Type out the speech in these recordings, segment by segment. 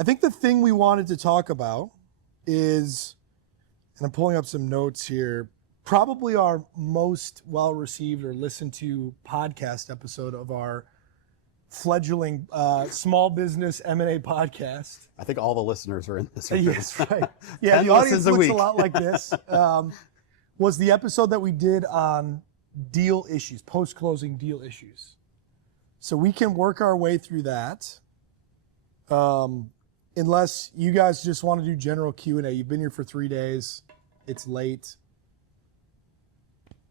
I think the thing we wanted to talk about is, and I'm pulling up some notes here, probably our most well-received or listened to podcast episode of our fledgling small business M&A podcast. I think all the listeners are in this. Yes, right. Yeah, the audience looks a lot like this. Was the episode that we did on deal issues, post-closing deal issues. So we can work our way through that. Unless you guys just want to do general Q&A. You've been here for 3 days. It's late.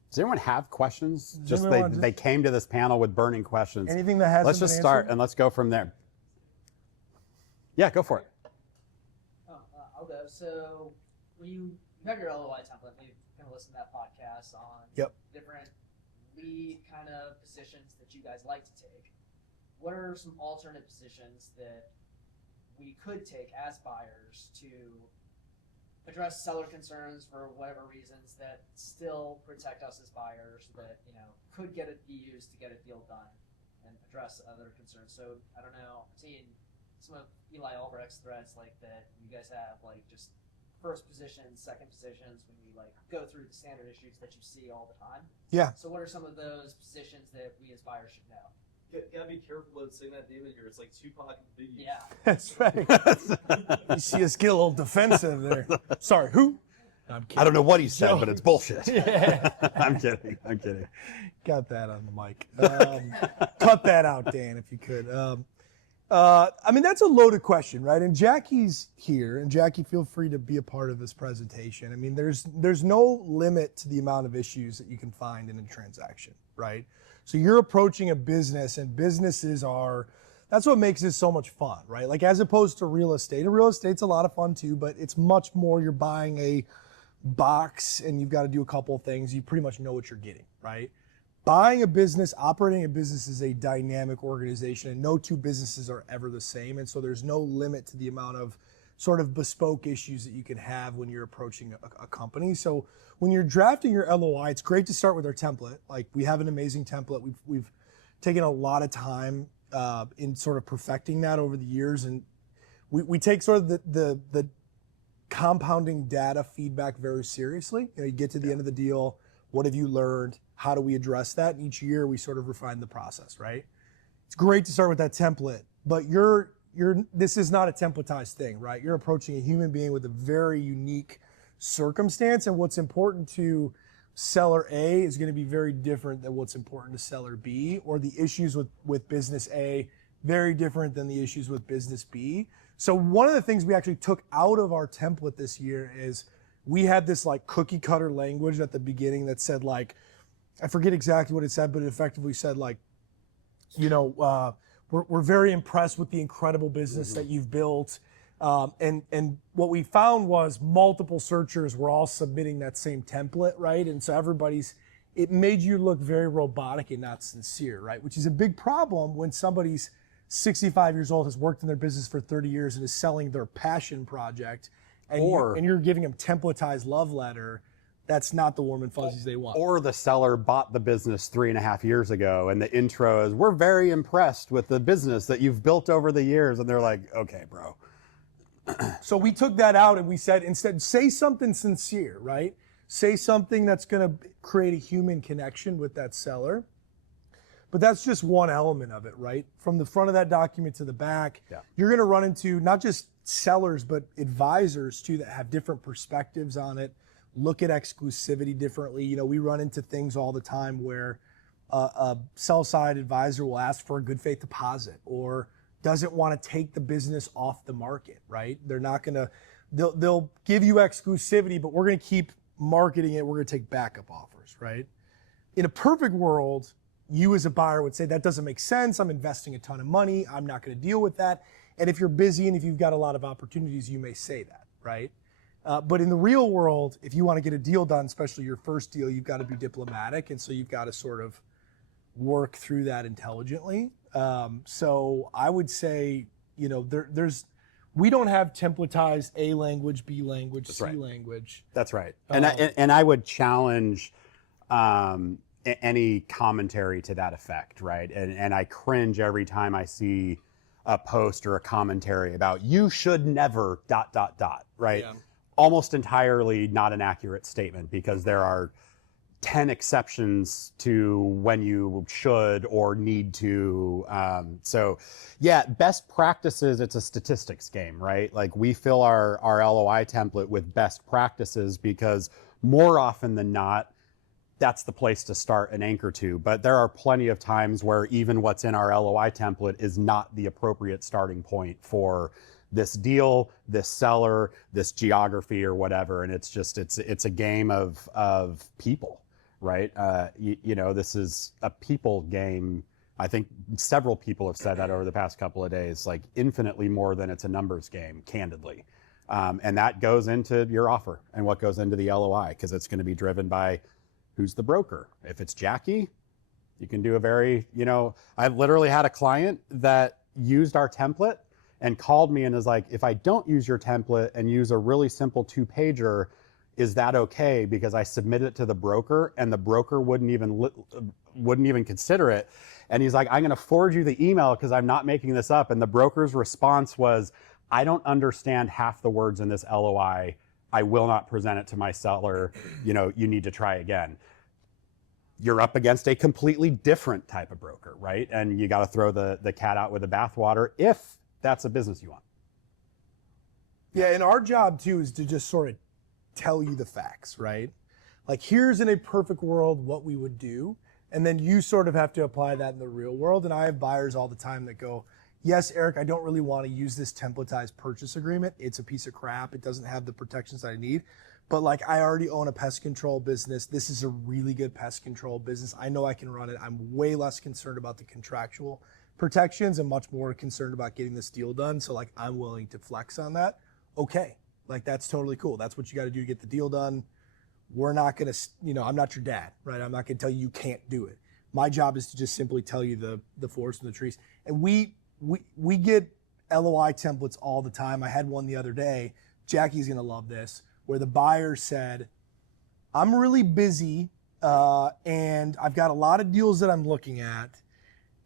Does anyone have questions? They came to this panel with burning questions. Anything that hasn't Let's just been start answered? and let's go from there. Yeah, go for it. I'll go. So when you have your LOI template, we've kind of listened to that podcast on different lead kind of positions that you guys like to take. What are some alternate positions that we could take as buyers to address seller concerns for whatever reasons that still protect us as buyers, that could be used to get a deal done and address other concerns? So I don't know, I've seen some of Eli Albrecht's threads like that. You guys have like just first positions, second positions, when you like go through the standard issues that you see all the time. Yeah. So what are some of those positions that we as buyers should know? Gotta be careful with saying that, David. Here, it's like Tupac and Biggie. Yeah. That's right. You see us get a little defensive there. Sorry, who? I'm kidding. I don't know what he said, but it's bullshit. Yeah. I'm kidding. Got that on the mic. Cut that out, Dan, if you could. I mean, that's a loaded question, right? And Jackie's here, and Jackie, feel free to be a part of this presentation. I mean, there's no limit to the amount of issues that you can find in a transaction, right? So you're approaching a business, and businesses that's what makes this so much fun, right? Like as opposed to real estate. And real estate's a lot of fun too, but it's much more, you're buying a box and you've got to do a couple of things. You pretty much know what you're getting, right? Buying a business, operating a business is a dynamic organization, and no two businesses are ever the same. And so there's no limit to the amount of sort of bespoke issues that you can have when you're approaching a company. So when you're drafting your LOI, it's great to start with our template. Like we have an amazing template. We've taken a lot of time in sort of perfecting that over the years. And we take sort of the compounding data feedback very seriously. You get to the end of the deal. What have you learned? How do we address that? And each year we sort of refine the process, right? It's great to start with that template, but this is not a templatized thing, right? You're approaching a human being with a very unique circumstance, and what's important to seller A is going to be very different than what's important to seller B, or the issues with business A, very different than the issues with business B. So one of the things we actually took out of our template this year is we had this like cookie cutter language at the beginning that said like, I forget exactly what it said, but it effectively said like, we're very impressed with the incredible business that you've built. And what we found was multiple searchers were all submitting that same template, right? And so it made you look very robotic and not sincere, right? Which is a big problem when somebody's 65 years old, has worked in their business for 30 years and is selling their passion project, and you're giving them templatized love letter. That's not the warm and fuzzies they want. Or the seller bought the business 3.5 years ago, and the intro is, we're very impressed with the business that you've built over the years. And they're like, okay, bro. So we took that out and we said, instead, say something sincere, right? Say something that's going to create a human connection with that seller. But that's just one element of it, right? From the front of that document to the back, you're going to run into not just sellers, but advisors too that have different perspectives on it. Look at exclusivity differently. We run into things all the time where a sell-side advisor will ask for a good faith deposit or doesn't want to take the business off the market, right? They're not going to, they'll give you exclusivity, but we're going to keep marketing it. We're going to take backup offers, right? In a perfect world, you as a buyer would say, that doesn't make sense. I'm investing a ton of money. I'm not going to deal with that. And if you're busy and if you've got a lot of opportunities, you may say that, right? But in the real world, if you want to get a deal done, especially your first deal, you've got to be diplomatic. And so you've got to sort of work through that intelligently. So I would say, we don't have templatized A language, B language, C language. That's right. And I would challenge any commentary to that effect, right? And I cringe every time I see a post or a commentary about you should never ... right? Yeah. Almost entirely not an accurate statement, because there are 10 exceptions to when you should or need to. So yeah, best practices, it's a statistics game, right? Like we fill our LOI template with best practices because more often than not, that's the place to start and anchor to. But there are plenty of times where even what's in our LOI template is not the appropriate starting point for this deal, this seller, this geography or whatever. And it's just, it's a game of people, right? You know, this is a people game. I think several people have said that over the past couple of days, like infinitely more than it's a numbers game, candidly. And that goes into your offer and what goes into the LOI, because it's going to be driven by who's the broker. If it's Jackie, you can do a very, you know, I've literally had a client that used our template and called me and is like, if I don't use your template and use a really simple 2-pager, is that okay? Because I submitted it to the broker and the broker wouldn't even consider it. And he's like, I'm going to forward you the email because I'm not making this up. And the broker's response was, I don't understand half the words in this LOI. I will not present it to my seller. You know, you need to try again. You're up against a completely different type of broker, right? And you got to throw the cat out with the bathwater if that's a business you want. Yeah, and our job too is to just sort of tell you the facts, right? Like, here's in a perfect world what we would do, and then you sort of have to apply that in the real world. And I have buyers all the time that go, yes, Eric, I don't really want to use this templatized purchase agreement. It's a piece of crap. It doesn't have the protections that I need. But like, I already own a pest control business. This is a really good pest control business. I know I can run it. I'm way less concerned about the contractual protections and much more concerned about getting this deal done. So like, I'm willing to flex on that. Okay. Like, that's totally cool. That's what you got to do to get the deal done. We're not going to, you know, I'm not your dad, right? I'm not going to tell you can't do it. My job is to just simply tell you the forest and the trees. And we get LOI templates all the time. I had one the other day. Jackie's going to love this, where the buyer said, I'm really busy and I've got a lot of deals that I'm looking at.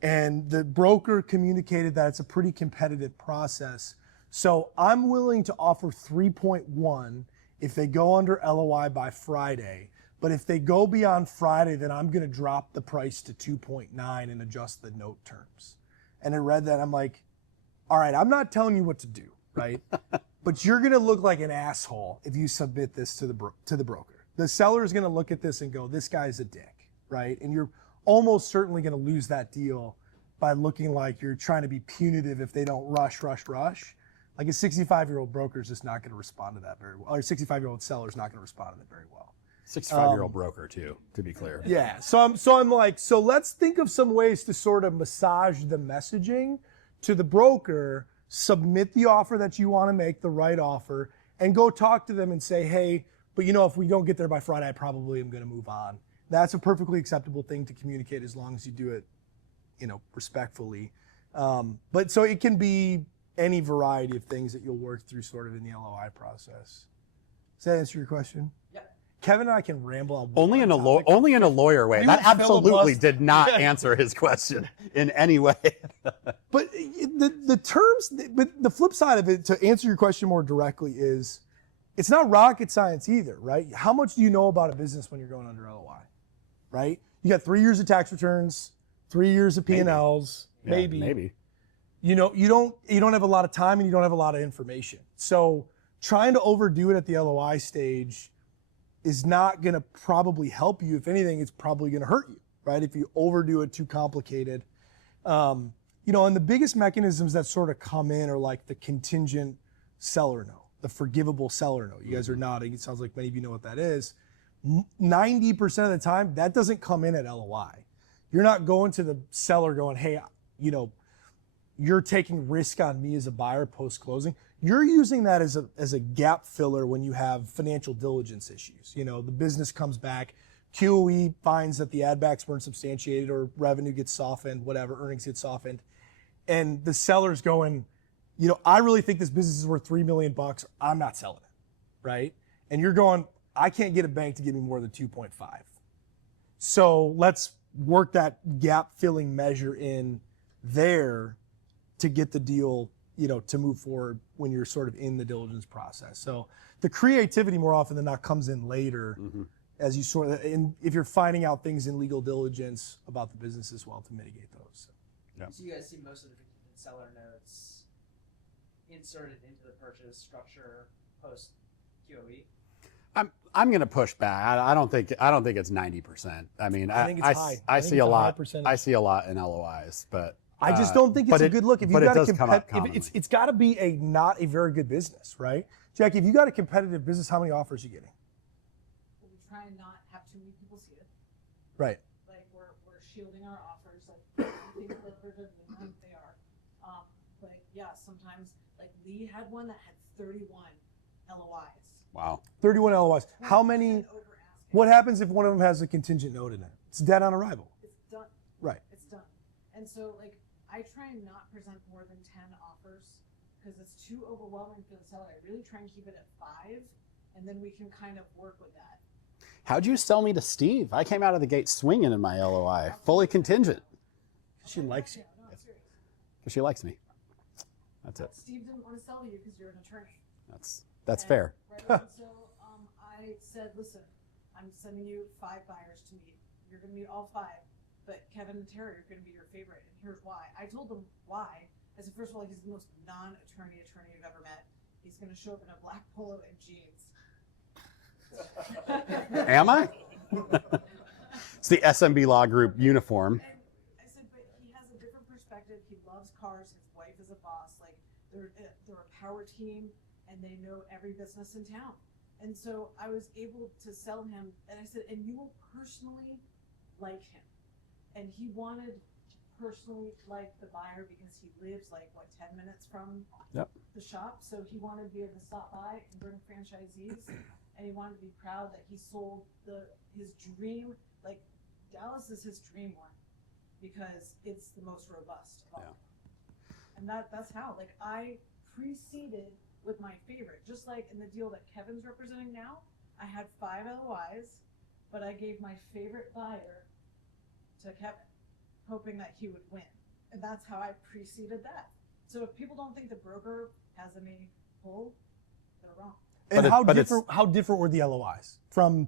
And the broker communicated that it's a pretty competitive process. So I'm willing to offer 3.1 if they go under LOI by Friday. But if they go beyond Friday, then I'm going to drop the price to 2.9 and adjust the note terms. And I read that. I'm like, all right, I'm not telling you what to do, right? But you're going to look like an asshole if you submit this to the broker. The seller is going to look at this and go, this guy's a dick, right? And you're almost certainly going to lose that deal by looking like you're trying to be punitive if they don't rush. Like, a 65-year-old broker is just not going to respond to that very well. Or a 65-year-old seller is not going to respond to that very well. 65-year-old broker too, to be clear. Yeah. So I'm like, so let's think of some ways to sort of massage the messaging to the broker, submit the offer that you want to make, the right offer, and go talk to them and say, hey, but you know, if we don't get there by Friday, I probably am going to move on. That's a perfectly acceptable thing to communicate as long as you do it, you know, respectfully. But so it can be any variety of things that you'll work through sort of in the LOI process. Does that answer your question? Yeah. Kevin and I can ramble on Only in a lawyer way. We That would absolutely filibuster. did not answer his question in any way. But the terms, but the flip side of it, to answer your question more directly, is it's not rocket science either, right? How much do you know about a business when you're going under LOI, right? You got 3 years of tax returns, 3 years of P&Ls, maybe. You know, you don't have a lot of time and you don't have a lot of information. So trying to overdo it at the LOI stage is not going to probably help you. If anything, it's probably going to hurt you, right? If you overdo it too complicated. You know, and the biggest mechanisms that sort of come in are like the contingent seller note, the forgivable seller note. You guys are nodding. It sounds like many of you know what that is. 90% of the time, that doesn't come in at LOI. You're not going to the seller going, hey, you know, you're taking risk on me as a buyer post-closing. You're using that as a gap filler when you have financial diligence issues. You know, the business comes back, QOE finds that the add backs weren't substantiated or revenue gets softened, whatever, earnings get softened. And the seller's going, you know, I really think this business is worth $3 million. I'm not selling it, right? And you're going, I can't get a bank to give me more than 2.5. So let's work that gap filling measure in there to get the deal, to move forward when you're sort of in the diligence process. So the creativity more often than not comes in later as you sort of, and if you're finding out things in legal diligence about the business as well to mitigate those. Yeah. So you guys see most of the contingent seller notes inserted into the purchase structure post QOE? I'm going to push back. I don't think it's 90%. I mean, I think it's high. I I see think a it's a high lot. percentage. I see a lot in LOIs, but I just don't think it's a good look. If you but it got does a come up commonly. it's got to be not a very good business, right? Jackie, if you got a competitive business, how many offers are you getting? We try and not have too many people see it. Right. Like we're shielding our offers. Like we think that they're good, they are. But yeah, sometimes like Lee had one that had 31 LOIs. Wow. 31 LOIs. How 20% many? over asking. What happens if one of them has a contingent note in it? It's dead on arrival. It's done. Right. It's done. And so like I try and not present more than 10 offers because it's too overwhelming for the seller. I really try and keep it at 5, and then we can kind of work with that. How'd you sell me to Steve? I came out of the gate swinging in my LOI, fully contingent, She likes you. Yeah, no, I'm serious. because she likes me. That's it. Steve didn't want to sell you because you're an attorney. That's fair. Right? And so I said, listen, I'm sending you 5 buyers to meet. You're going to meet all 5, but Kevin and Terry are going to be your favorite, and here's why. I told them why. I said, first of all, he's the most non-attorney you've ever met. He's going to show up in a black polo and jeans. Am I? It's the SMB Law Group uniform. And I said, but he has a different perspective. He loves cars. His wife is a boss. Like they're a power team, and they know every business in town. And so I was able to sell him, and I said, and you will personally like him. And he wanted to personally like the buyer because he lives like 10 minutes from the shop. So he wanted to be able to stop by and bring franchisees, and he wanted to be proud that he sold his dream. Like Dallas is his dream one because it's the most robust of all. And that's how like I preceded with my favorite, just like in the deal that Kevin's representing now. I had 5 LOIs, but I gave my favorite buyer to Kevin, hoping that he would win. And that's how I preceded that. So if people don't think the broker has any pull, they're wrong. And But how different were the LOIs from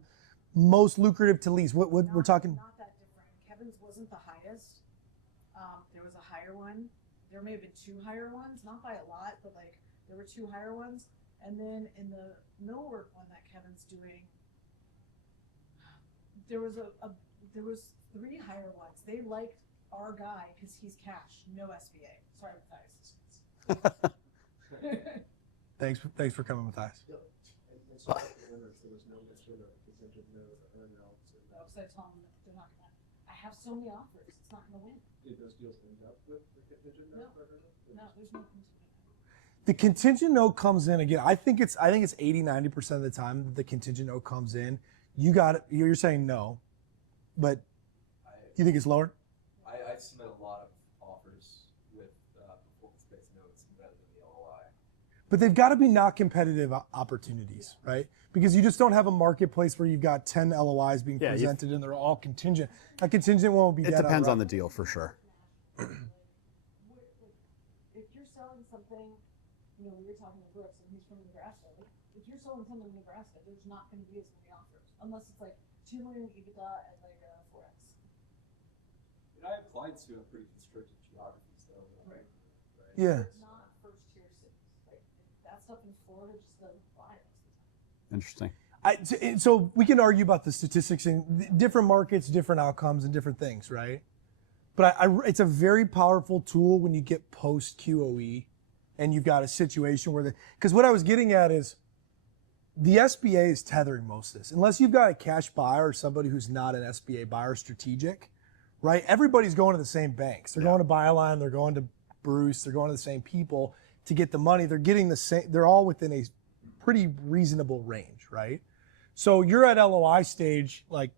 most lucrative to least? What we're talking? Not that different. Kevin's wasn't the highest. There was a higher one. There may have been 2 higher ones, not by a lot, but like there were 2 higher ones. And then in the millwork one that Kevin's doing, there was 3 higher ones. They liked our guy because he's cash, no SBA. Sorry, Matthias. Thanks for coming with us. And so after the winners, there was no mention of contingent note or anything else. Because I told them they're not gonna. I have so many offers. It's not gonna win. Did those deals end up with the contingent note? No, there's no contingent. The contingent note comes in again. I think it's 80-90% of the time that the contingent note comes in. You're saying no, but you think it's lower? I submit a lot of offers with performance-based notes embedded in the LOI. But they've got to be not competitive opportunities, right? Because you just don't have a marketplace where you've got 10 LOIs being presented and they're all contingent. A contingent one will be It dead depends on right. the deal for sure. If you're selling something, we were talking to Brooks and he's from Nebraska. Like, if you're selling something in Nebraska, there's not going to be as many offers unless it's like 2 million EBITDA at like 4x. And I have clients who have pretty constricted geographies, though. Right? Yeah. It's not first tier cities. Like that stuff in Florida just doesn't fly most of the time. Interesting. So we can argue about the statistics in different markets, different outcomes, and different things, right? But it's a very powerful tool when you get post QOE and you've got a situation where because what I was getting at is the SBA is tethering most of this. Unless you've got a cash buyer or somebody who's not an SBA buyer strategic, right? Everybody's going to the same banks. They're going to Byline, they're going to Bruce, they're going to the same people to get the money. They're getting the same, they're all within a pretty reasonable range, right? So you're at LOI stage, like,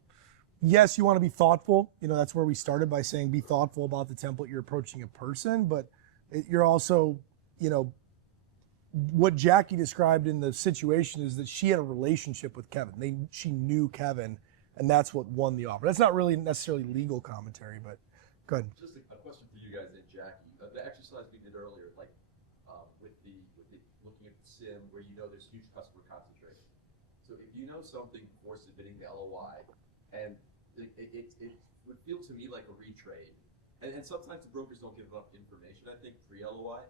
yes, you want to be thoughtful. That's where we started by saying be thoughtful about the template you're approaching a person, but you're also, what Jackie described in the situation is that she had a relationship with Kevin. She knew Kevin, and that's what won the offer. That's not really necessarily legal commentary, but go ahead. Just a question for you guys and Jackie. the exercise we did earlier, like with the looking at the sim where you know there's huge customer concentration. So if you know something before submitting the LOI, and it would feel to me like a retrade, and sometimes the brokers don't give up information, I think, pre-LOI.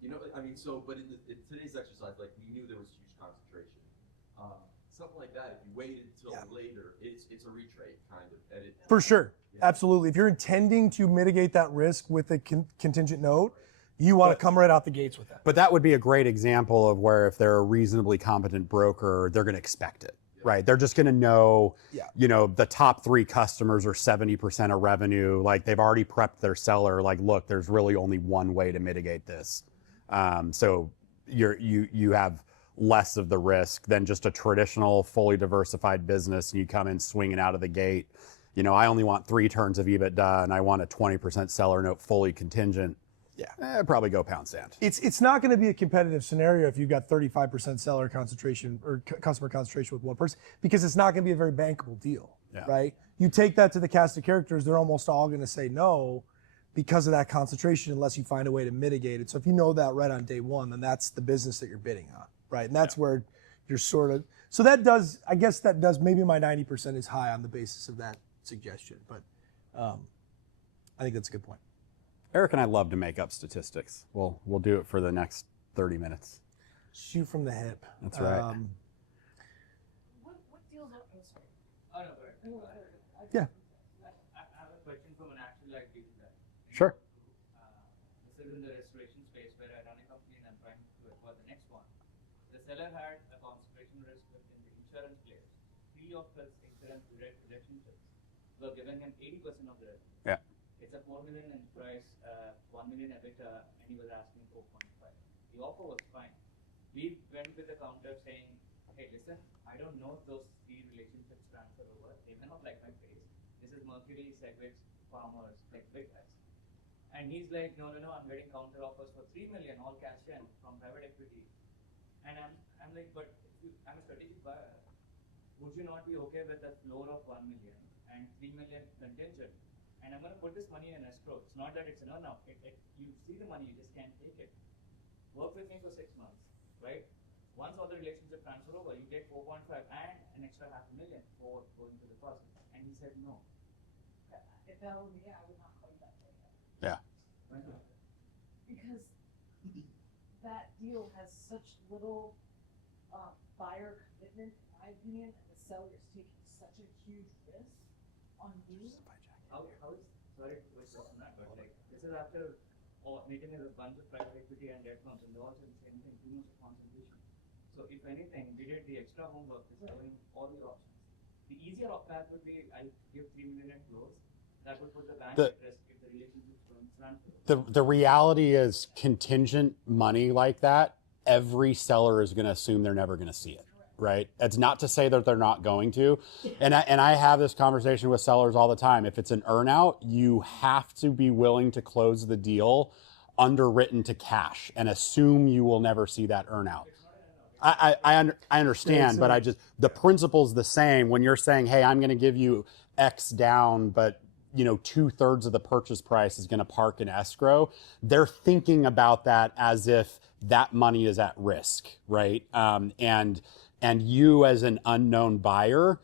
You know, I mean, so, but in today's exercise, like, we knew there was huge concentration. Something like that, if you waited until later, it's a retrade, kind of. And For sure. Yeah. Absolutely. If you're intending to mitigate that risk with a contingent note, you want to come right out the gates with that. But that would be a great example of where if they're a reasonably competent broker, they're going to expect it, right? They're just going to know, you know, the top 3 customers are 70% of revenue. Like, they've already prepped their seller. Like, look, there's really only one way to mitigate this. So you have less of the risk than just a traditional, fully diversified business. And you come in swinging out of the gate. You know, I only want 3 turns of EBITDA and I want a 20% seller note fully contingent. Probably go pound sand. It's not going to be a competitive scenario if you've got 35% seller concentration or customer concentration with one person, because it's not going to be a very bankable deal, right? You take that to the cast of characters, they're almost all going to say no because of that concentration unless you find a way to mitigate it. So if you know that right on day one, then that's the business that you're bidding on, right? And that's where you're sort of, so that does, I guess that does, maybe my 90% is high on the basis of that suggestion, but I think that's a good point. Eric and I love to make up statistics. We'll do it for the next 30 minutes. Shoot from the hip. That's right. What deals are, oh, sorry. Oh, no, go ahead. Yeah. I have a question from an actual life deal guy. Sure. This is in the restoration space where I run a company and I'm trying to acquire the next one. The seller had a concentration risk within the insurance players. 3 of his insurance relationships were giving him 80% of the revenue. Yeah. It's a 4 million enterprise, 1 million EBITDA, and he was asking 4.5. The offer was fine. We went with the counter saying, hey, listen, I don't know if those 3 relationships transfer over. They may not like my face. This is Mercury, Segwit, Farmers, like big guys. And he's like, no, I'm getting counter offers for 3 million, all cash in from private equity. And I'm like, but I'm a strategic buyer. Would you not be okay with a floor of 1 million and 3 million contingent? And I'm going to put this money in escrow. It's not that it's an earn-out. You see the money, you just can't take it. Work with me for 6 months, right? Once all the relationship transfer over, you get 4.5 and an extra $500,000 for going to the process. And he said no. If that were me, I would not call you that way. Yeah. Why not? Because that deal has such little buyer commitment, in my opinion, and the seller is taking such a huge risk on you. How is, sorry to wait on that, but like, this is after meeting with a bunch of private equity and debt funds, and they all said the same thing, too much concentration. So if anything, we did the extra homework, discovering all the options. The easier of path would be, I'll give 3 million at close. That would put the bank at risk if the relationship's going transfer. The reality is contingent money like that, every seller is going to assume they're never going to see it. Right? It's not to say that they're not going to. And I have this conversation with sellers all the time. If it's an earnout, you have to be willing to close the deal underwritten to cash and assume you will never see that earnout. I understand, but the principle's the same. When you're saying, hey, I'm going to give you X down, but 2/3 of the purchase price is going to park in escrow. They're thinking about that as if that money is at risk, right? And you as an unknown buyer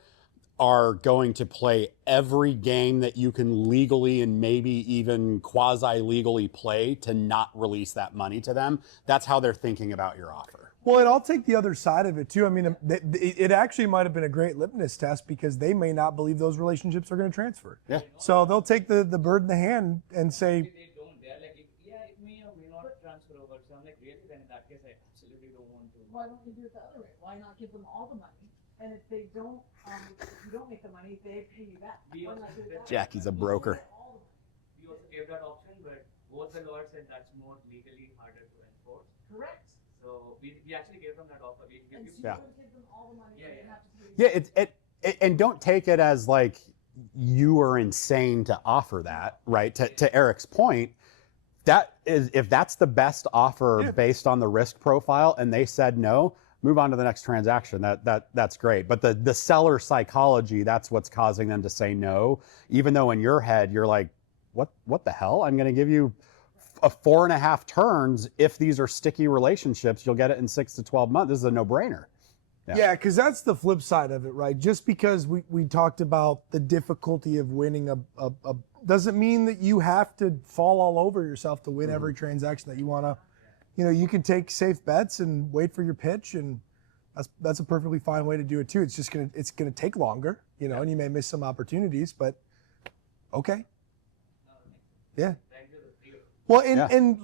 are going to play every game that you can legally and maybe even quasi-legally play to not release that money to them. That's how they're thinking about your offer. Well, and I'll take the other side of it too. I mean, it actually might have been a great litmus test because they may not believe those relationships are going to transfer. Yeah. So they'll take the bird in the hand and say, They don't. They're like, yeah, it may or may not transfer over. So I'm like, really? Then in that case, I absolutely don't want to. Why don't you do it the other way? Why not give them all the money? And if they don't, if you don't make the money, they pay you back. We Why also not do it did that way? Jackie's a broker. All the money. We also gave that option, but both the lawyers said that's more legally harder to enforce. Correct. So we actually gave them that offer. We give And you. so Yeah. you would give them all the money, Yeah, they yeah. have to pay you. Yeah, and don't take it as like you are insane to offer that, right? To Eric's point, that is, if that's the best offer based on the risk profile and they said no, move on to the next transaction. That's great. But the seller psychology, that's what's causing them to say no, even though in your head you're like, what the hell? I'm going to give you a 4.5 turns, if these are sticky relationships, you'll get it in 6 to 12 months. This is a no-brainer. Yeah, because that's the flip side of it, right? Just because we talked about the difficulty of winning a doesn't mean that you have to fall all over yourself to win every transaction that you want to. You know, you can take safe bets and wait for your pitch, and that's a perfectly fine way to do it too. It's just gonna take longer, you know, and you may miss some opportunities, but okay. Yeah. Well,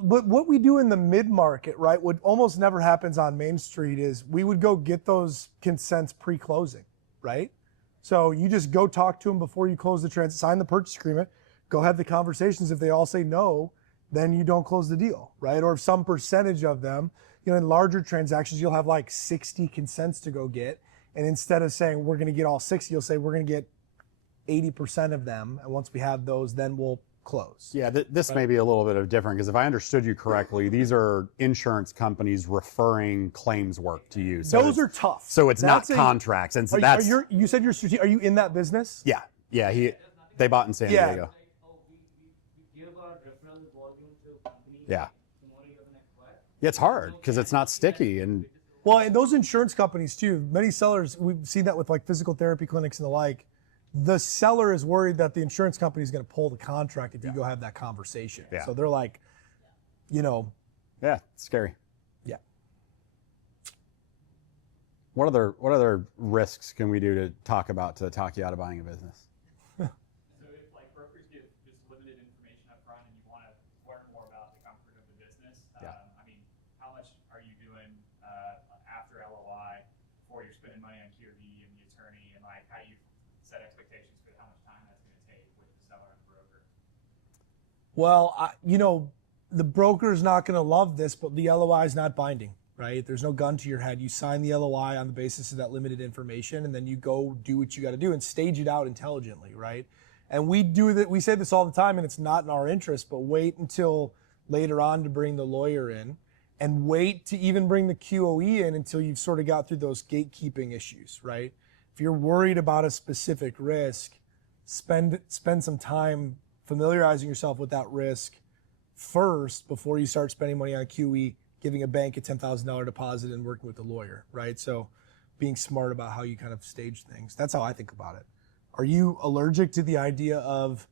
but what we do in the mid-market, right, what almost never happens on Main Street is we would go get those consents pre-closing, right? So you just go talk to them before you close the sign the purchase agreement, go have the conversations. If they all say no, then you don't close the deal, right? Or if some percentage of them, you know, in larger transactions, you'll have like 60 consents to go get. And instead of saying we're going to get all 60, you'll say we're going to get 80% of them. And once we have those, then we'll close. Yeah, this may be a little bit of different, because if I understood you correctly, these are insurance companies referring claims work to you. So those are tough. So it's That's not contracts, and so you said you're strategic. Are you in that business? Yeah. They bought in San Diego. We give our referral volume to companies. Yeah. Tomorrow you're gonna acquire. Yeah, it's hard because it's not sticky, and Well, and those insurance companies too, many sellers, we've seen that with like physical therapy clinics and the like. The seller is worried that the insurance company is going to pull the contract if you go have that conversation. Yeah. So they're like, you know. yeah, it's scary. Yeah. What other risks can we do to talk you out of buying a business? So if like brokers give just limited information up front and you want to learn more about the comfort of the business, Yeah. I mean, how much are you doing after LOI before you're spending money on QV and the attorney, and like how you set expectations for how much time that's going to take with the seller and the broker? Well, you know, the broker's not going to love this, but the LOI is not binding, right? There's no gun to your head. You sign the LOI on the basis of that limited information, and then you go do what you got to do and stage it out intelligently, right? And we do that. We say this all the time, and it's not in our interest, but wait until later on to bring the lawyer in, and wait to even bring the QOE in until you've sort of got through those gatekeeping issues, right? If you're worried about a specific risk, spend some time familiarizing yourself with that risk first before you start spending money on QE, giving a bank a $10,000 deposit and working with a lawyer, right? So being smart about how you kind of stage things. That's how I think about it. Are you allergic to the idea of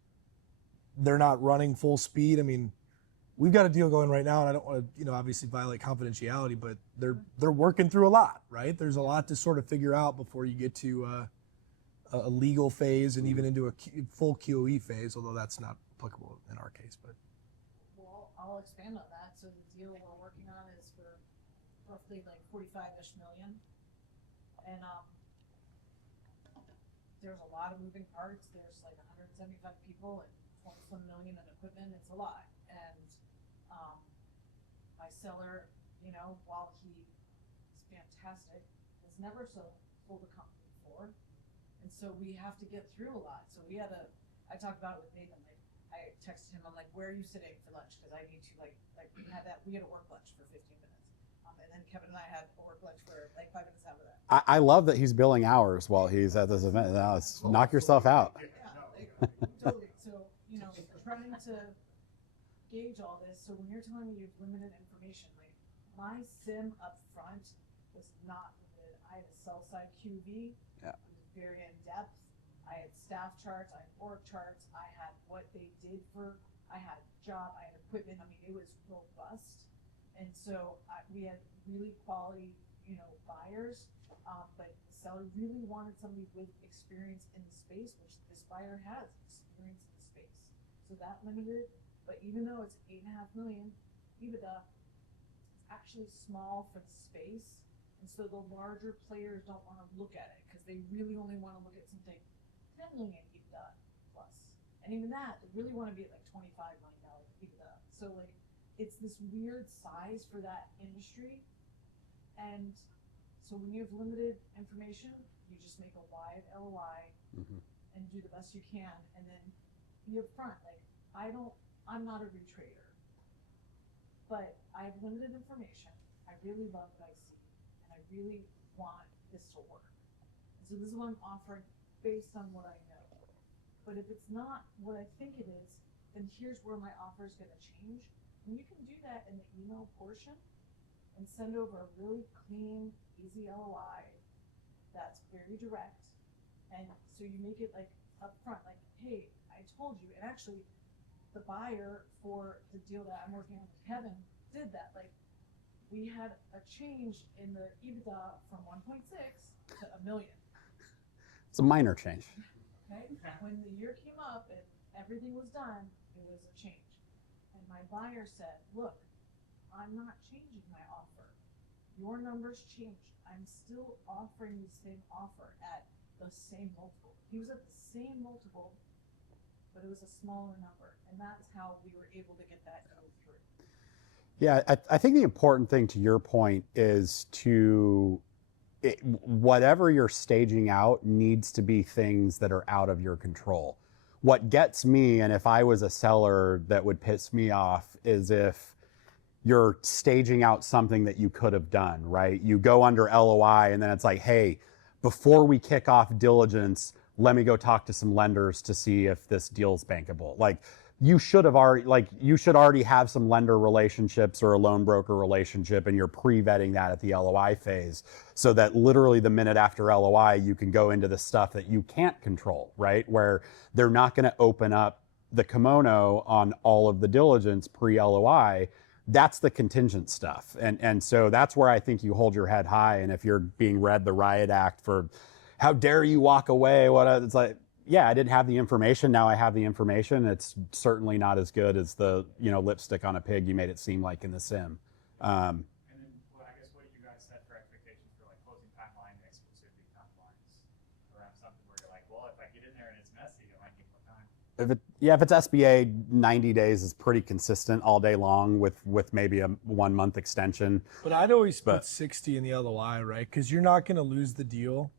they're not running full speed? I mean, we've got a deal going right now, and I don't want to, you know, obviously violate confidentiality, but they're working through a lot, right? There's a lot to sort of figure out before you get to a legal phase and even into a full QOE phase, although that's not applicable in our case. But Well, I'll expand on that. So the deal we're working on is for roughly like 45-ish million. And there's a lot of moving parts. There's like 175 people and 20-some million in equipment. It's a lot. And my seller, you know, while he is fantastic, has never sold a company before. And so we have to get through a lot. So I talked about it with Nathan, like I texted him, I'm like, where are you sitting for lunch? Because I need to like we had a work lunch for 15 minutes. And then Kevin and I had a work lunch for like 5 minutes after that. I love that he's billing hours while he's at this event. Now, knock yourself out. Totally. So, you know, trying to gauge all this. So when you're telling me you have limited information, like my sim up front was not limited. I had a sell side QV. Yeah. It was very in depth. I had staff charts, I had org charts, I had what they did I had job, I had equipment. I mean, it was robust. And so we had really quality, you know, buyers. But the seller really wanted somebody with experience in the space, which this buyer has experience in the space. So that limited, but even though it's 8.5 million EBITDA, it's actually small for the space. And so the larger players don't want to look at it because they really only want to look at something 10 million EBITDA plus. And even that, they really want to be at like $25 million EBITDA. So like, it's this weird size for that industry. And so when you have limited information, you just make a wide LOI and do the best you can, and then be upfront. Like I'm not a retrader, but I have limited information. I really love what I see, and I really want this to work. And so this is what I'm offering based on what I know. But if it's not what I think it is, then here's where my offer is going to change. when you can do that in the email portion and send over a really clean, easy LOI that's very direct, and so you make it like upfront, like, hey, I told you, and actually the buyer for the deal that I'm working on with Kevin did that. Like, we had a change in the EBITDA from 1.6 to $1 million. It's a minor change. Okay, when the year came up and everything was done, it was a change. And my buyer said, look, I'm not changing my offer. Your numbers changed. I'm still offering the same offer at the same multiple. He was at the same multiple, but it was a smaller number. And that's how we were able to get that go through. Yeah, I think the important thing to your point is whatever you're staging out needs to be things that are out of your control. What gets me, and if I was a seller that would piss me off, is if you're staging out something that you could have done, right? You go under LOI and then it's like, hey, before we kick off diligence, let me go talk to some lenders to see if this deal's bankable. Like, you should already have some lender relationships or a loan broker relationship, and you're pre-vetting that at the LOI phase, so that literally the minute after LOI, you can go into the stuff that you can't control, right? Where they're not going to open up the kimono on all of the diligence pre-LOI. That's the contingent stuff. And so that's where I think you hold your head high. And if you're being read the riot act for how dare you walk away, it's like, yeah, I didn't have the information. Now I have the information. It's certainly not as good as the, lipstick on a pig you made it seem like in the sim. And then, well, I guess what do you guys set for expectations for like closing timeline and exclusivity timelines around something where you're like, well, if I get in there and it's messy, it might take more time. If it's SBA, 90 days is pretty consistent all day long with maybe a 1 month extension. But I'd always put 60 in the LOI, right? Because you're not going to lose the deal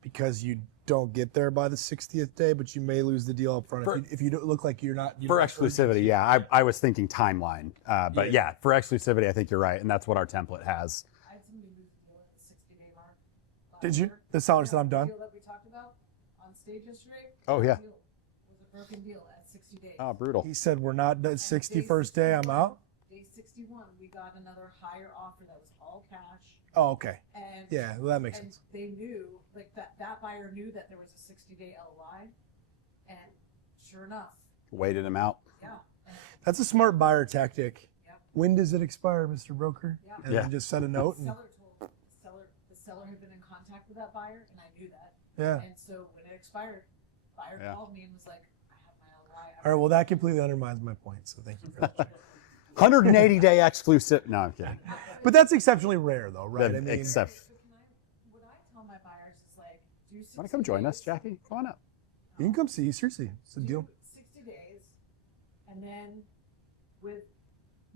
because you don't get there by the 60th day, but you may lose the deal up front if you don't look like you're not. For exclusivity, yeah. I was thinking timeline. But yeah, for exclusivity, I think you're right. And that's what our template has. I had somebody lose the deal at the 60-day mark. Did you? The seller said, I'm done? The deal that we talked about on stage yesterday. Oh, yeah. It was a broken deal at 60 days. Oh, brutal. He said, we're not done. 61st day, I'm out? Day 61, we got another higher offer that was all cash. Oh, okay. And yeah, well, that makes sense. They knew, like that buyer knew that there was a 60-day LOI, and sure enough. Waited him out. Yeah. That's a smart buyer tactic. Yep. When does it expire, Mr. Broker? Yeah. And then just set a note. The seller had been in contact with that buyer, and I knew that. Yeah. And so when it expired, buyer called me and was like, I have my LOI. All right, well, that completely undermines my point, so thank you for that. 180-day exclusive. No, I'm kidding. But that's exceptionally rare, though, right? What I tell my buyers is like, do 60 want to come join days. us, Jackie? Come on up. You can come see. Seriously, it's a deal. 60 days, and then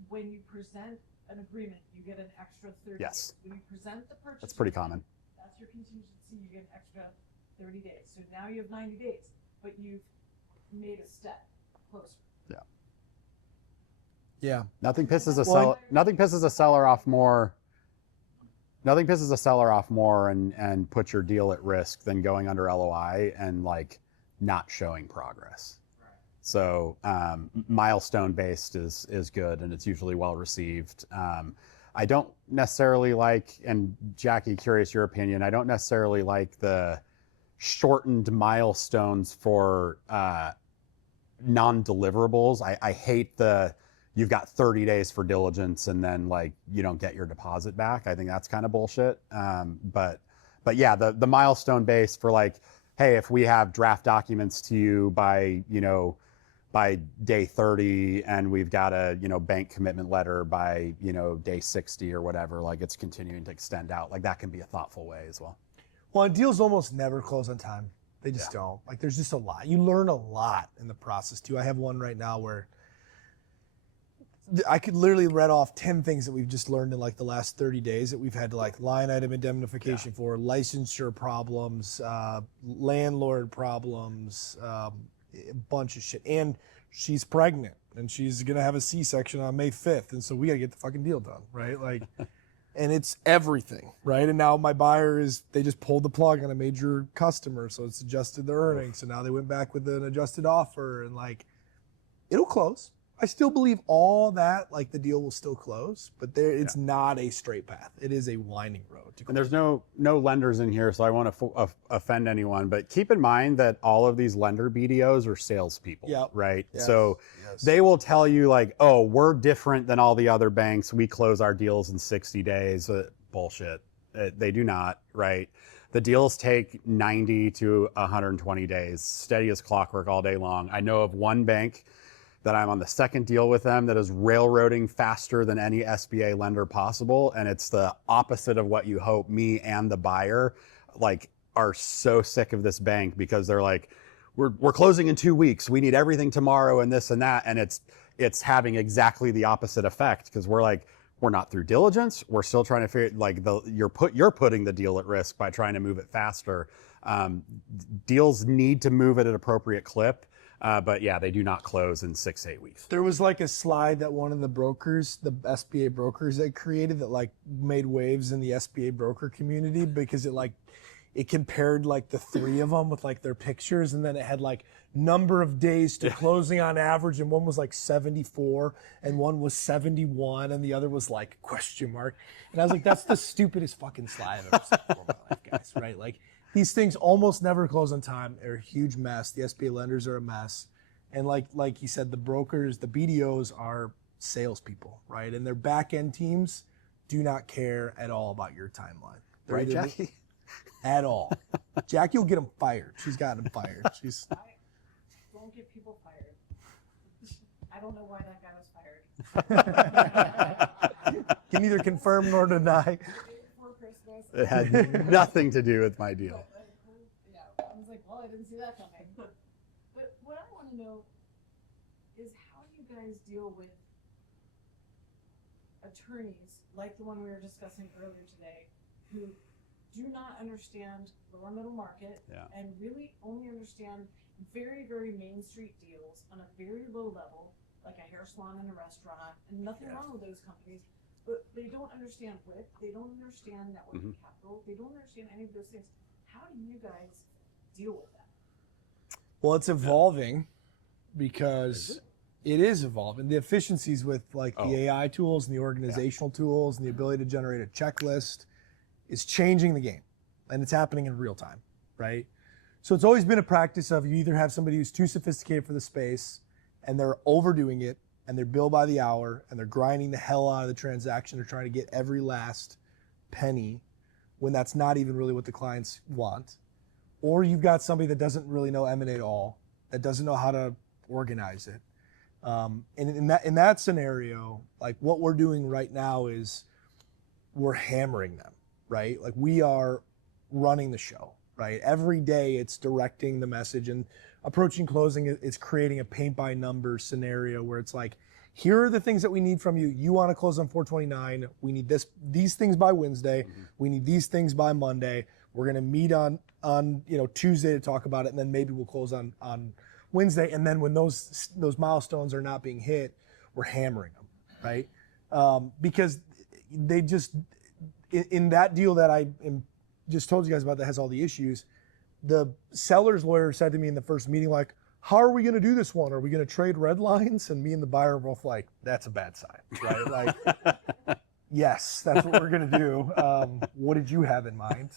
when you present an agreement, you get an extra 30 Yes. days. When you present the purchase, That's pretty common. That's your contingency. You get an extra 30 days. So now you have 90 days, but you've made a step closer. Yeah. Yeah. Nothing pisses a Well, seller. Nothing pisses a seller off more. Nothing pisses a seller off more and puts your deal at risk than going under LOI and like not showing progress. Right. So milestone based is good, and it's usually well received. I don't necessarily like, and Jackie, curious your opinion. I don't necessarily like the shortened milestones for non-deliverables. I hate you've got 30 days for diligence and then like you don't get your deposit back. I think that's kind of bullshit. But yeah, the milestone base for like, hey, if we have draft documents to you by day 30 and we've got a, bank commitment letter by, day 60 or whatever, like it's continuing to extend out. Like that can be a thoughtful way as well. Well, deals almost never close on time. They just don't. Like there's just a lot. You learn a lot in the process too. I have one right now where I could literally read off 10 things that we've just learned in like the last 30 days that we've had to like line item indemnification for, licensure problems, landlord problems, a bunch of shit. And she's pregnant and she's going to have a C-section on May 5th. And so we got to get the fucking deal done, right? Like, and it's everything, right? And now my buyer they just pulled the plug on a major customer. So it's adjusted their earnings. So now they went back with an adjusted offer and like, it'll close. I still believe all that, like the deal will still close, but it's not a straight path. It is a winding road. And there's no lenders in here, so I want to offend anyone, but keep in mind that all of these lender BDOs are salespeople, right? Yes. So they will tell you like, oh, we're different than all the other banks. We close our deals in 60 days. Bullshit. They do not, right? The deals take 90 to 120 days, steady as clockwork all day long. I know of one bank that I'm on the second deal with them that is railroading faster than any SBA lender possible. And it's the opposite of what you hope. Me and the buyer like are so sick of this bank because they're like, we're closing in 2 weeks. We need everything tomorrow and this and that. And it's having exactly the opposite effect because we're like, we're not through diligence. We're still trying to figure like you're putting the deal at risk by trying to move it faster. Deals need to move at an appropriate clip. But yeah, they do not close in 6-8 weeks. There was like a slide that one of the brokers, the SBA brokers that created that like made waves in the SBA broker community because it compared like the three of them with like their pictures and then it had like number of days to closing on average and one was like 74 and one was 71 and the other was like question mark. And I was like, that's the stupidest fucking slide I've ever seen before in my life, guys, right? Like, these things almost never close on time. They're a huge mess. The SBA lenders are a mess. And like you said, the brokers, the BDOs are salespeople, right? And their back-end teams do not care at all about your timeline. Right, Jackie? At all. Jackie will get them fired. She's gotten them fired. I don't get people fired. I don't know why that guy was fired. Can neither confirm nor deny. It had nothing to do with my deal. Yeah, I was like, well, I didn't see that coming. But what I want to know is how you guys deal with attorneys like the one we were discussing earlier today who do not understand lower middle market and really only understand very, very Main Street deals on a very low level, like a hair salon and a restaurant, and nothing wrong with those companies. But they don't understand WIP, they don't understand net working capital, they don't understand any of those things. How do you guys deal with that? Well, it's evolving because it is evolving. The efficiencies with like the AI tools and the organizational tools and the ability to generate a checklist is changing the game. And it's happening in real time, right? So it's always been a practice of you either have somebody who's too sophisticated for the space and they're overdoing it, and they're billed by the hour and they're grinding the hell out of the transaction. They're trying to get every last penny when that's not even really what the clients want. Or you've got somebody that doesn't really know M&A at all, that doesn't know how to organize it. And in that scenario, like what we're doing right now is we're hammering them, right? Like we are running the show, right? Every day it's directing the message and approaching closing is creating a paint by numbers scenario where it's like, here are the things that we need from you. You want to close on 429. We need these things by Wednesday. We need these things by Monday. We're going to meet on Tuesday to talk about it. And then maybe we'll close on Wednesday. And then when those milestones are not being hit, we're hammering them, right? Because they just, in that deal that I just told you guys about that has all the issues, the seller's lawyer said to me in the first meeting, like, how are we going to do this one? Are we going to trade red lines? And me and the buyer are both like, that's a bad sign, right? Like, yes, that's what we're going to do. What did you have in mind?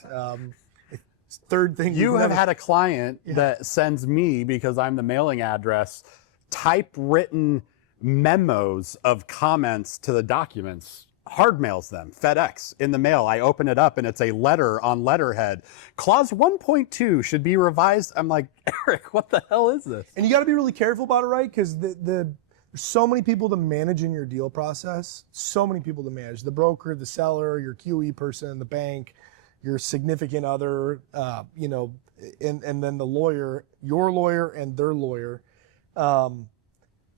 Third thing. You have had a client that sends me, because I'm the mailing address, typewritten memos of comments to the documents. Hard mails them, FedEx, in the mail. I open it up and it's a letter on letterhead. Clause 1.2 should be revised. I'm like, Eric, what the hell is this? And you got to be really careful about it, right? Because there's so many people to manage in your deal process. So many people to manage. The broker, the seller, your QE person, the bank, your significant other, and then the lawyer, your lawyer and their lawyer.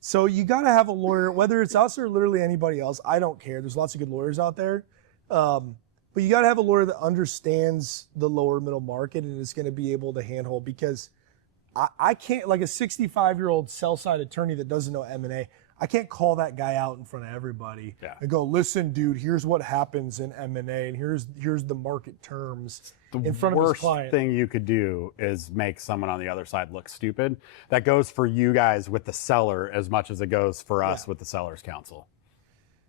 So you got to have a lawyer, whether it's us or literally anybody else. I don't care. There's lots of good lawyers out there. But you got to have a lawyer that understands the lower middle market and is going to be able to handhold, because I can't, like a 65-year-old sell-side attorney that doesn't know M&A, I can't call that guy out in front of everybody and go, listen, dude, here's what happens in M&A, and here's the market terms in front of his client. The worst thing you could do is make someone on the other side look stupid. That goes for you guys with the seller as much as it goes for us with the seller's counsel.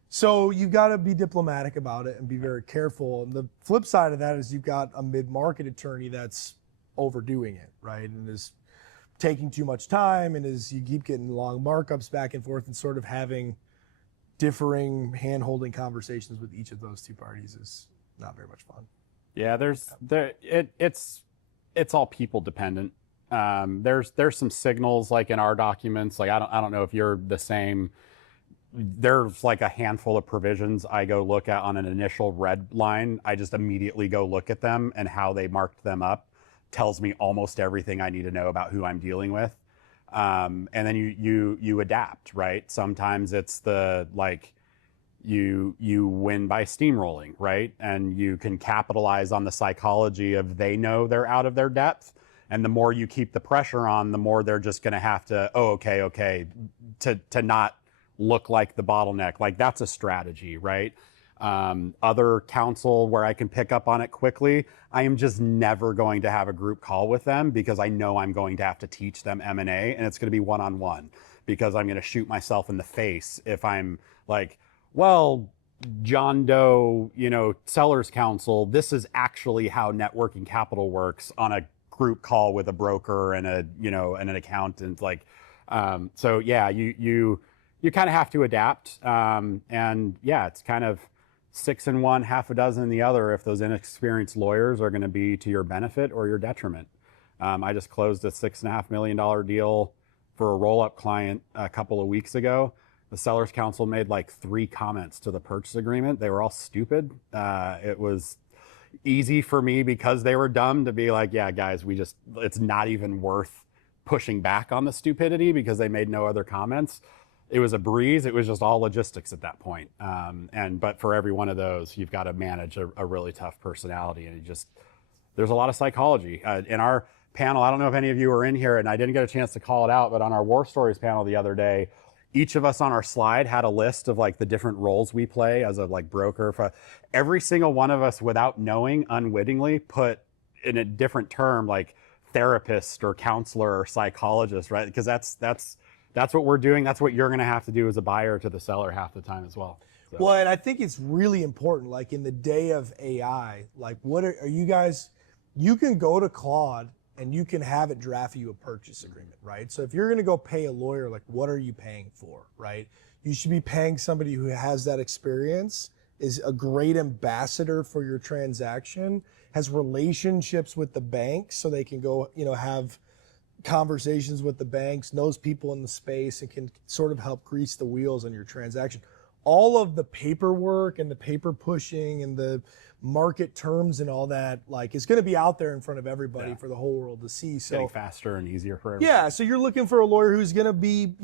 So you've got to be diplomatic about it and be very careful. And the flip side of that is you've got a mid-market attorney that's overdoing it, right? And is taking too much time, and as you keep getting long markups back and forth and sort of having differing hand-holding conversations with each of those two parties is not very much fun. Yeah, it's all people dependent. There's some signals like in our documents, like I don't know if you're the same. There's like a handful of provisions I go look at on an initial red line. I just immediately go look at them, and how they marked them up tells me almost everything I need to know about who I'm dealing with. And then you adapt, right? Sometimes it's the like you win by steamrolling, right? And you can capitalize on the psychology of they know they're out of their depth. And the more you keep the pressure on, the more they're just going to have to, okay, to not look like the bottleneck. Like that's a strategy, right? Other counsel where I can pick up on it quickly, I am just never going to have a group call with them because I know I'm going to have to teach them M&A, and it's going to be one-on-one because I'm going to shoot myself in the face if I'm like, well, John Doe, seller's counsel, this is actually how networking capital works on a group call with a broker and and an accountant. Like, so yeah, you kind of have to adapt. And yeah, it's kind of 6 in one, half a dozen in the other if those inexperienced lawyers are going to be to your benefit or your detriment. I just closed a $6.5 million deal for a roll-up client a couple of weeks ago. The seller's counsel made like 3 comments to the purchase agreement. They were all stupid. It was easy for me because they were dumb to be like, yeah, guys, it's not even worth pushing back on the stupidity because they made no other comments. It was a breeze. It was just all logistics at that point. But for every one of those, you've got to manage a really tough personality. And there's a lot of psychology. In our panel, I don't know if any of you were in here, and I didn't get a chance to call it out, but on our War Stories panel the other day, each of us on our slide had a list of like the different roles we play as a like broker. For every single one of us, without knowing, unwittingly put in a different term like therapist or counselor or psychologist, right? Because that's what we're doing. That's what you're going to have to do as a buyer to the seller half the time as well. So. Well, and I think it's really important, like in the day of AI, like what are you guys, you can go to Claude and you can have it draft you a purchase agreement, right? So if you're going to go pay a lawyer, like what are you paying for, right? You should be paying somebody who has that experience, is a great ambassador for your transaction, has relationships with the banks so they can go, have conversations with the banks, knows people in the space, and can sort of help grease the wheels on your transaction. All of the paperwork and the paper pushing and the market terms and all that, like, is going to be out there in front of everybody for the whole world to see. So getting faster and easier for everybody. Yeah, so you're looking for a lawyer who's going to be,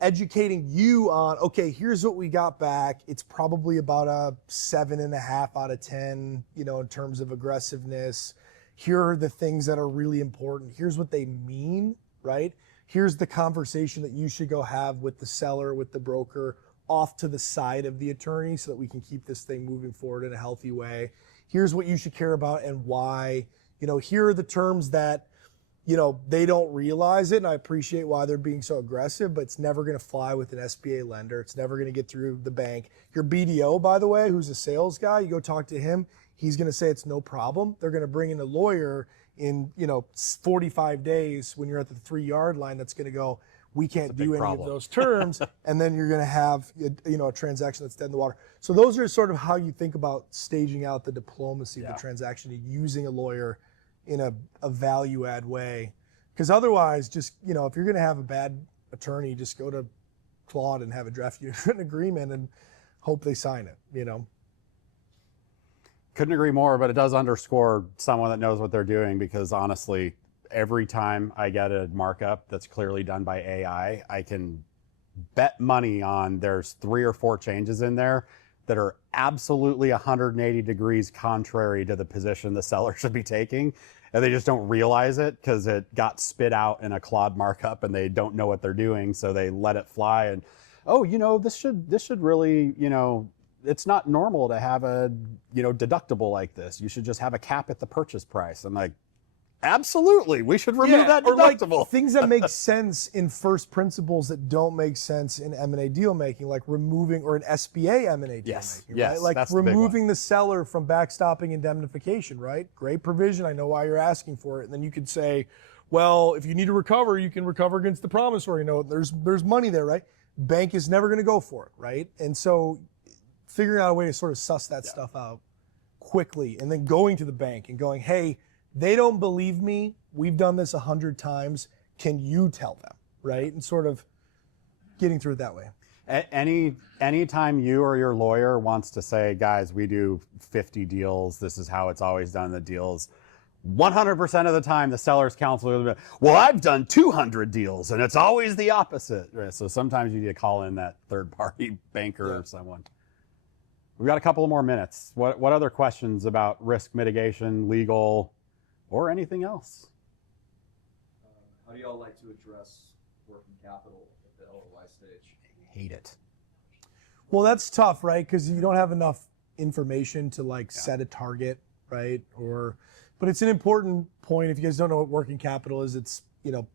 educating you on, okay, here's what we got back. It's probably about a 7.5 out of 10, in terms of aggressiveness. Here are the things that are really important. Here's what they mean, right? Here's the conversation that you should go have with the seller, with the broker, off to the side of the attorney so that we can keep this thing moving forward in a healthy way. Here's what you should care about and why. Here are the terms that, they don't realize it, and I appreciate why they're being so aggressive, but it's never going to fly with an SBA lender. It's never going to get through the bank. Your BDO, by the way, who's a sales guy, you go talk to him, he's going to say it's no problem. They're going to bring in a lawyer in, 45 days when you're at the 3-yard line that's going to go, we can't do any of those terms, and then you're going to have a transaction that's dead in the water. So those are sort of how you think about staging out the diplomacy of the transaction and using a lawyer in a value add way. Because otherwise, just if you're going to have a bad attorney, just go to Claude and have a draft you an agreement and hope they sign it. Couldn't agree more, but it does underscore someone that knows what they're doing, because honestly, every time I get a markup that's clearly done by AI, I can bet money on there's 3 or 4 changes in there that are absolutely 180 degrees contrary to the position the seller should be taking. And they just don't realize it because it got spit out in a Claude markup and they don't know what they're doing. So they let it fly. And oh, this should really, it's not normal to have a, deductible like this. You should just have a cap at the purchase price. I'm like, absolutely, we should remove that or like deductible. things that make sense in first principles that don't make sense in M&A deal making, like removing, or an SBA M&A deal making, yes, right? Like that's the big one. removing the seller from backstopping indemnification, right? Great provision. I know why you're asking for it. And then you could say, well, if you need to recover, you can recover against the promissory note. There's money there, right? Bank is never going to go for it, right? And so figuring out a way to sort of suss that stuff out quickly, and then going to the bank and going, hey, they don't believe me. We've done this 100 times. Can you tell them, right? And sort of getting through it that way. Anytime you or your lawyer wants to say, guys, we do 50 deals, this is how it's always done in the deals, 100% of the time the seller's counsel will be, well, I've done 200 deals and it's always the opposite. Right? So sometimes you need to call in that third-party banker or someone. We've got a couple of more minutes. What other questions about risk mitigation, legal, or anything else? How do y'all like to address working capital at the LOI stage? Hate it. Well, that's tough, right? Because you don't have enough information to set a target, right? But it's an important point. If you guys don't know what working capital is, it's the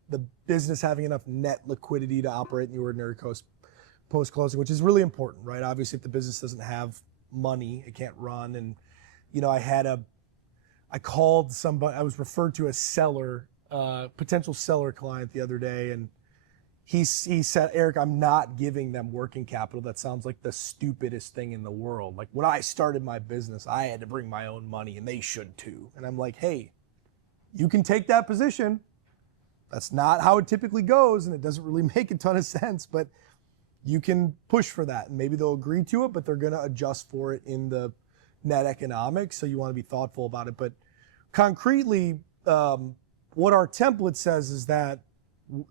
business having enough net liquidity to operate in the ordinary course post-closing, which is really important, right? Obviously, if the business doesn't have money, it can't run. And I called somebody, I was referred to a seller, potential seller client the other day, and he said, Eric, I'm not giving them working capital. That sounds like the stupidest thing in the world. Like when I started my business, I had to bring my own money and they should too. And I'm like, hey, you can take that position. That's not how it typically goes, and it doesn't really make a ton of sense, but you can push for that. And maybe they'll agree to it, but they're gonna adjust for it in the net economics, so you wanna be thoughtful about it. But concretely, what our template says is that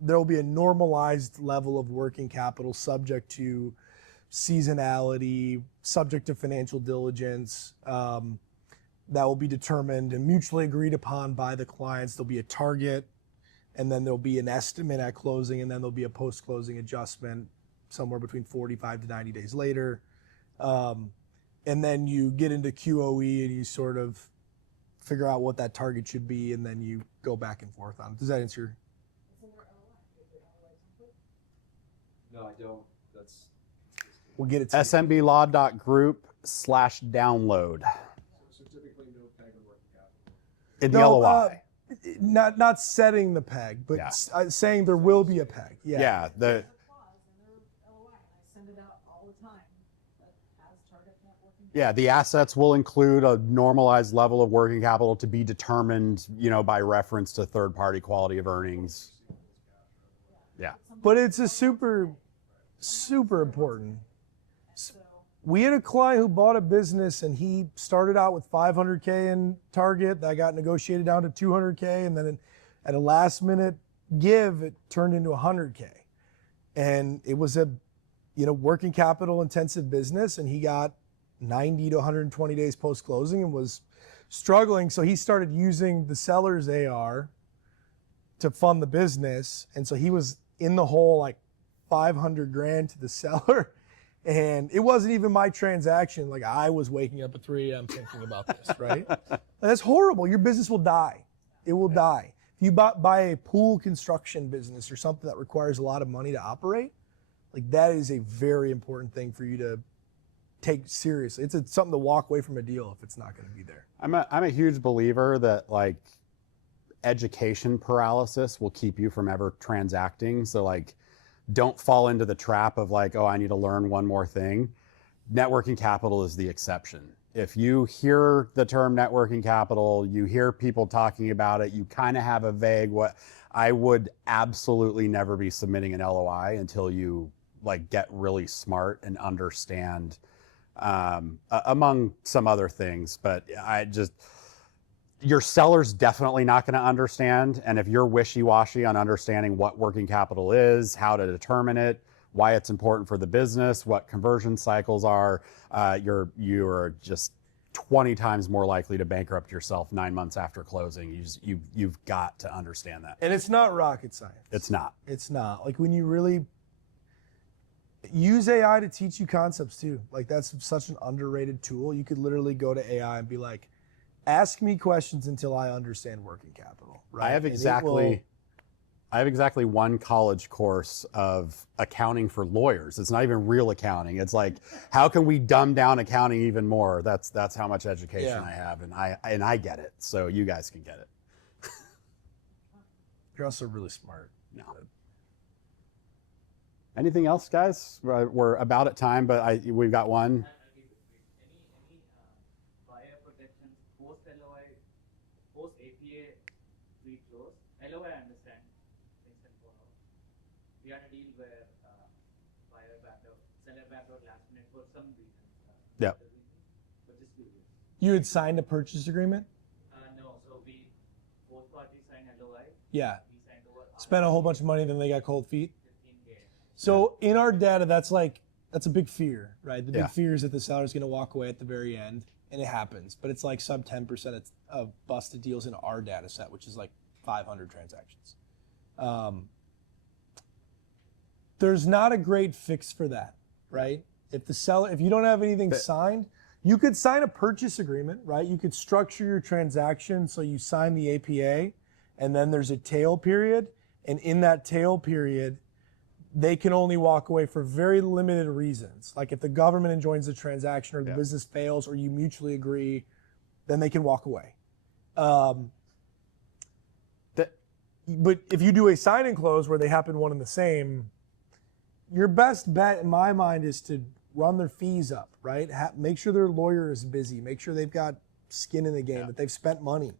there will be a normalized level of working capital subject to seasonality, subject to financial diligence, that will be determined and mutually agreed upon by the clients. There'll be a target, and then there'll be an estimate at closing, and then there'll be a post-closing adjustment somewhere between 45 to 90 days later. And then you get into QOE and you sort of figure out what that target should be, and then you go back and forth on it. Does that answer your... No, I don't. That's. We'll get it to you. smblaw.group/download. So typically no peg or working capital. In the No, LOI. Not setting the peg, but saying there will be a peg. Yeah. Yeah. There's a clause in their LOI, and I send it out all the time that has target net working capital. Yeah, the assets will include a normalized level of working capital to be determined, by reference to third-party quality of earnings. Yeah. But it's a super important. We had a client who bought a business, and he started out with $500K in target. That got negotiated down to $200K, and then at a last minute give, it turned into $100K. And it was a working capital intensive business, and he got 90 to 120 days post closing and was struggling. So he started using the seller's AR to fund the business, and so he was in the hole like $500,000 to the seller. And it wasn't even my transaction. Like I was waking up at 3 a.m. thinking about this, right? And that's horrible. Your business will die. It will die. If you buy a pool construction business or something that requires a lot of money to operate, like that is a very important thing for you to take seriously. It's something to walk away from a deal if it's not going to be there. I'm a huge believer that education paralysis will keep you from ever transacting. So don't fall into the trap of oh, I need to learn one more thing. Networking capital is the exception. If you hear the term networking capital, you hear people talking about it, you kind of have a vague I would absolutely never be submitting an LOI until you get really smart and understand, among some other things. But your seller's definitely not going to understand. And if you're wishy-washy on understanding what working capital is, how to determine it, why it's important for the business, what conversion cycles are, you're just 20 times more likely to bankrupt yourself 9 months after closing. You've got to understand that. And it's not rocket science. It's not. It's not. When you really, use AI to teach you concepts too. Like that's such an underrated tool. You could literally go to AI and be like, ask me questions until I understand working capital. Right? I have exactly one college course of accounting for lawyers. It's not even real accounting. It's like, how can we dumb down accounting even more? That's how much education I have, and I get it. So you guys can get it. You're also really smart. No. Anything else, guys? We're about at time, but we've got one. Any buyer protections post-LOI, post-APA pre-close? LOI, I understand. Things can go out. We had a deal where buyer backed out, seller backed out last minute for some reason. Yeah. But just curious. You had signed a purchase agreement? No, so both parties signed LOI. Yeah. We signed over. Spent a whole bunch of money, then they got cold feet. 15K. So in our data, that's a big fear, right? The big Yeah. fear is that the seller's going to walk away at the very end, and it happens. But it's like sub 10% of busted deals in our data set, which is like 500 transactions. There's not a great fix for that, right? If you don't have anything signed, you could sign a purchase agreement, right? You could structure your transaction so you sign the APA, and then there's a tail period, and in that tail period, they can only walk away for very limited reasons. Like if the government enjoins the transaction or the business fails or you mutually agree, then they can walk away. But if you do a sign and close where they happen one and the same, your best bet in my mind is to run their fees up, right? Make sure their lawyer is busy. Make sure they've got skin in the game, that they've spent money.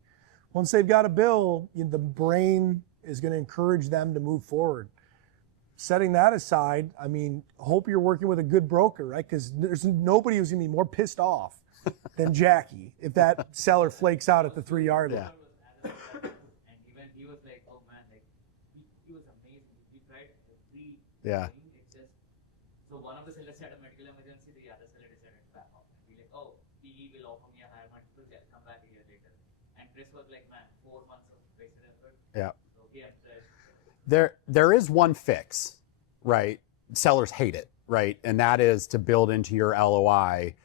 Once they've got a bill, the brain is going to encourage them to move forward. Setting that aside, I mean, hope you're working with a good broker, right? Because there's nobody who's going to be more pissed off than Jackie if that seller flakes out at the 3-yard line. And even he was like, oh man, like he was amazing. We tried the three. Yeah. It's just, so one of the sellers had a medical emergency, the other seller decided to back off. And be like, oh, PE will offer me a higher multiple, yeah, come back a year later. And Chris was like, man, 4 months of wasted effort. Yeah. So he had to. There is one fix, right? Sellers hate it, right? And that is to build into your LOI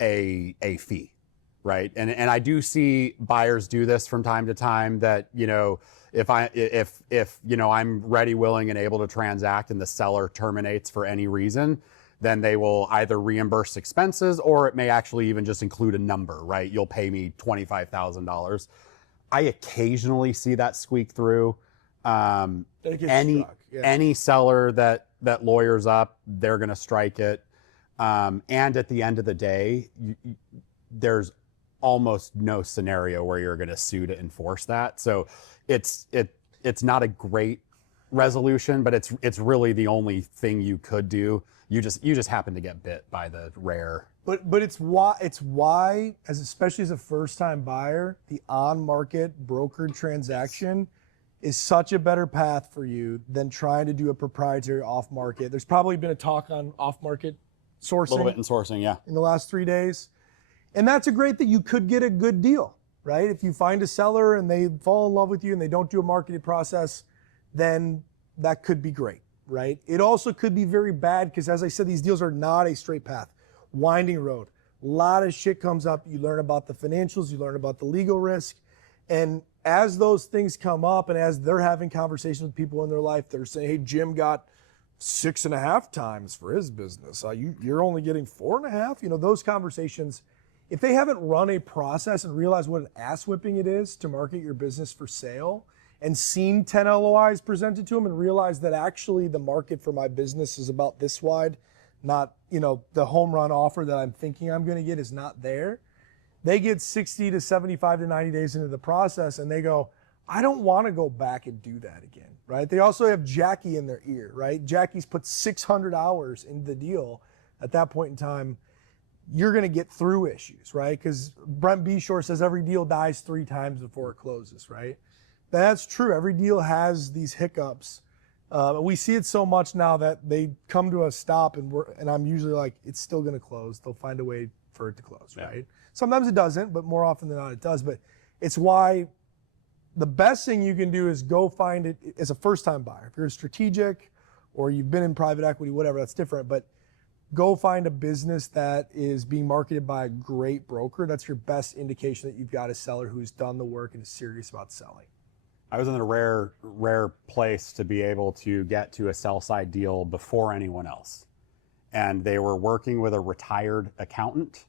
a fee, right? And I do see buyers do this from time to time that, if I'm ready, willing, and able to transact and the seller terminates for any reason, then they will either reimburse expenses or it may actually even just include a number, right? You'll pay me $25,000. I occasionally see that squeak through. Any seller that lawyers up, they're going to strike it. And at the end of the day, there's almost no scenario where you're going to sue to enforce that. So it's not a great resolution, but it's really the only thing you could do. You just happen to get bit by the rare. But it's why especially as a first time buyer, the on market brokered transaction is such a better path for you than trying to do a proprietary off market. There's probably been a talk on off market sourcing. A little bit in sourcing, yeah. In the last 3 days. And that's a great thing. You could get a good deal, right? If you find a seller and they fall in love with you and they don't do a marketing process, then that could be great, right? It also could be very bad because, as I said, these deals are not a straight path. Winding road. A lot of shit comes up. You learn about the financials, you learn about the legal risk. And as those things come up and as they're having conversations with people in their life, they're saying, hey, Jim got 6.5 times for his business. You're only getting 4.5? Those conversations, if they haven't run a process and realized what an ass whipping it is to market your business for sale and seen 10 LOIs presented to them and realized that actually the market for my business is about this wide, not, the home run offer that I'm thinking I'm going to get is not there. They get 60 to 75 to 90 days into the process and they go, I don't want to go back and do that again, right? They also have Jackie in their ear, right? Jackie's put 600 hours into the deal. At that point in time, you're going to get through issues, right? Because Brent Beshore says every deal dies 3 times before it closes, right? That's true. Every deal has these hiccups. We see it so much now that they come to a stop and I'm usually like, it's still going to close. They'll find a way for it to close, right? Sometimes it doesn't, but more often than not it does. But it's why the best thing you can do is go find it as a first-time buyer. If you're strategic or you've been in private equity, whatever, that's different. But go find a business that is being marketed by a great broker. That's your best indication that you've got a seller who's done the work and is serious about selling. I was in a rare place to be able to get to a sell side deal before anyone else. And they were working with a retired accountant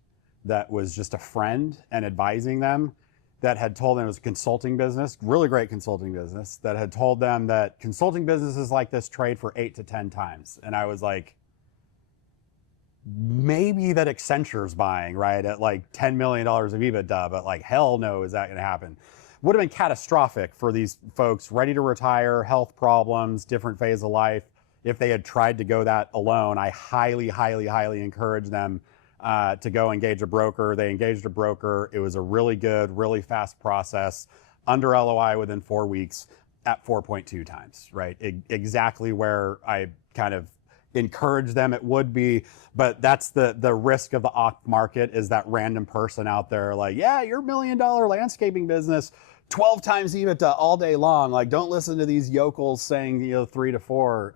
that was just a friend and advising them, that had told them it was a consulting business, really great consulting business, that had told them that consulting businesses like this trade for 8 to 10 times. And I was like, maybe that Accenture's buying, right, at like $10 million of EBITDA, but like, hell no, is that going to happen? Would have been catastrophic for these folks ready to retire, health problems, different phase of life. If they had tried to go that alone, I highly, highly, highly encourage them to go engage a broker. They engaged a broker. It was a really good, really fast process, under LOI within 4 weeks at 4.2 times, right? Exactly where I kind of encourage them it would be, but that's the risk of the off market, is that random person out there like, yeah, your $1 million landscaping business, 12 times EBITDA all day long. Like, don't listen to these yokels saying, 3 to 4.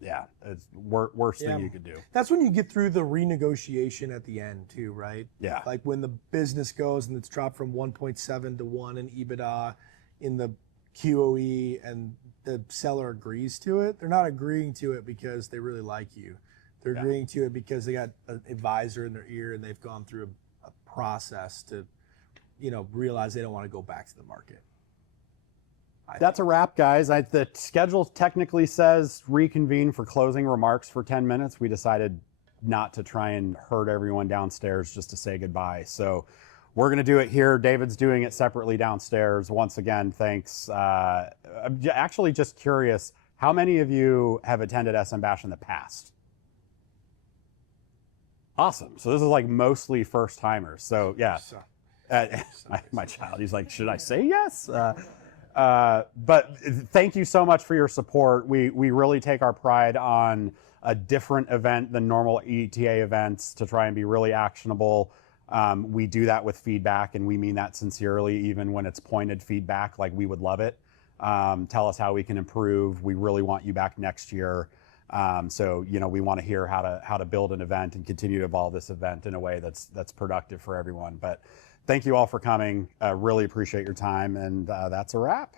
Yeah, it's worst thing you could do. That's when you get through the renegotiation at the end too, right? Yeah. Like when the business goes and it's dropped from 1.7 to 1 in EBITDA in the QOE, and the seller agrees to it. They're not agreeing to it because they really like you. They're agreeing to it because they got an advisor in their ear and they've gone through a process to, realize they don't want to go back to the market. That's a wrap, guys. The schedule technically says reconvene for closing remarks for 10 minutes. We decided not to try and herd everyone downstairs just to say goodbye. So we're going to do it here. David's doing it separately downstairs. Once again, thanks. I'm actually just curious, how many of you have attended SMBash in the past? Awesome. So this is like mostly first timers. So yeah. My child, he's like, should I say yes? But thank you so much for your support. We really take our pride on a different event than normal ETA events to try and be really actionable. We do that with feedback, and we mean that sincerely, even when it's pointed feedback. Like, we would love it. Tell us how we can improve. We really want you back next year. So we want to hear how to build an event and continue to evolve this event in a way that's productive for everyone. But thank you all for coming. Really appreciate your time, and that's a wrap.